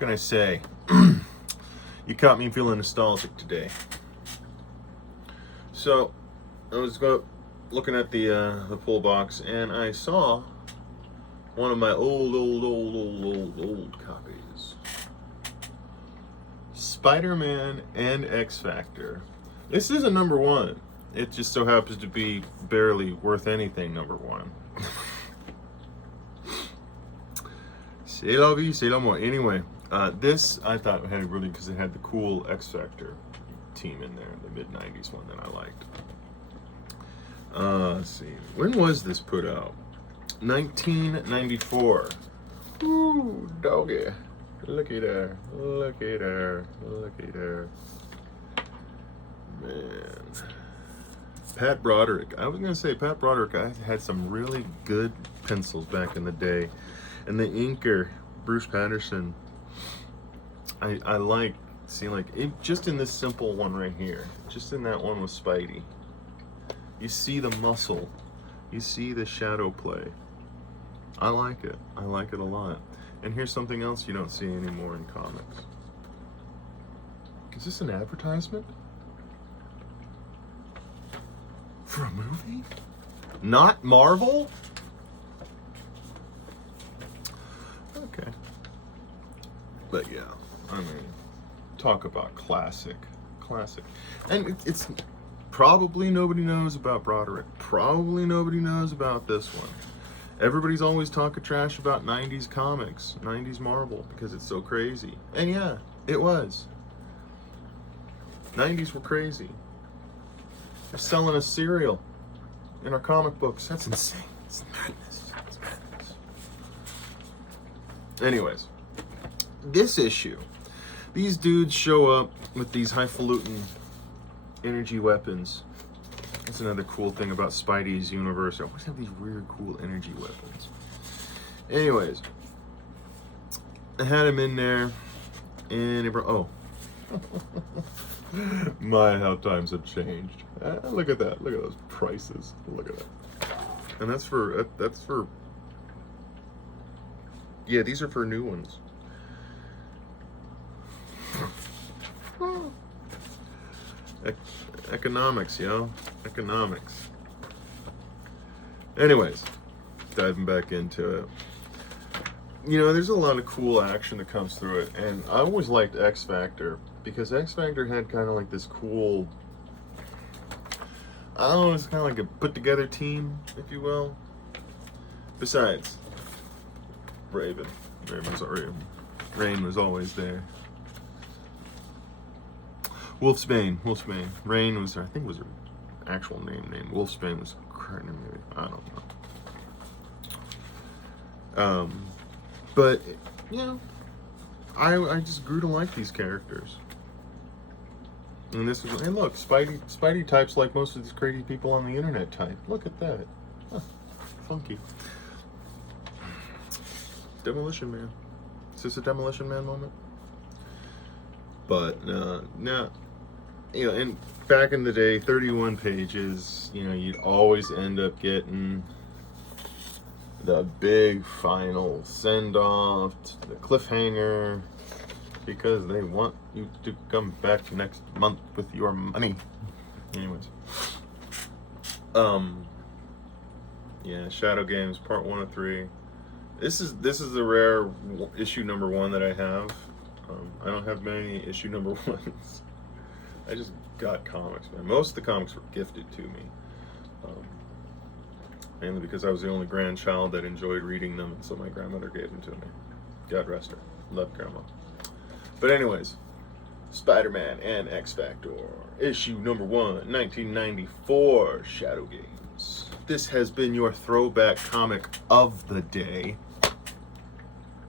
can I say? You caught me feeling nostalgic today. So I was looking at the pull box, and I saw one of my old copies. Spider-Man and X Factor. This is a number one. It just so happens to be barely worth anything number one. C'est la vie, c'est l'amour. Anyway, this I thought had really, because it had the cool X Factor team in there, the mid-90s one that I liked. Let's see. When was this put out? 1994. Ooh, doggy. Looky there. Looky there. Looky there. Man. Pat Broderick. I was going to say Pat Broderick, I had some really good pencils back in the day. And the inker, Bruce Patterson, I like seeing, like, it, just in this simple one right here, just in that one with Spidey, you see the muscle, you see the shadow play. I like it a lot. And here's something else you don't see anymore in comics. Is this an advertisement for a movie? Not Marvel? Okay. But yeah, I mean, talk about classic. And it's probably nobody knows about Broderick. Probably nobody knows about this one. Everybody's always talking trash about 90s comics, 90s Marvel, because it's so crazy. And yeah, it was. 90s were crazy. They're selling us cereal in our comic books. That's insane. It's madness. It's madness. Anyways, this issue, these dudes show up with these highfalutin energy weapons. That's another cool thing about Spidey's universe. They always have these weird, cool energy weapons. Anyways, I had him in there, and it brought, oh. My, how times have changed. Look at that. Look at those prices. Look at that. And that's for, yeah, these are for new ones. Economics, yo. Economics. Anyways, diving back into it. You know, there's a lot of cool action that comes through it, and I always liked X Factor because X Factor had kind of like this cool, I don't know, it's kind of like a put together team, if you will. Besides, Rain was always there. Wolfsbane. Rain was, I think, was her actual name. Wolfsbane was her name, maybe. I don't know. But, you know, I just grew to like these characters. And this was, and look, Spidey types like most of these crazy people on the internet type. Look at that. Huh, funky. Demolition Man. Is this a Demolition Man moment? But, no. You know, and back in the day, 31 pages, you know, you'd always end up getting the big final send-off, the cliffhanger, because they want you to come back next month with your money. Anyways. Yeah, Shadowgames, part 1 of 3. This is the rare issue number 1 that I have. I don't have many issue number 1s. I just got comics, man. Most of the comics were gifted to me. Mainly because I was the only grandchild that enjoyed reading them, and so my grandmother gave them to me. God rest her. Love Grandma. But anyways, Spider-Man and X Factor, issue number 1, 1994, Shadowgames. This has been your throwback comic of the day.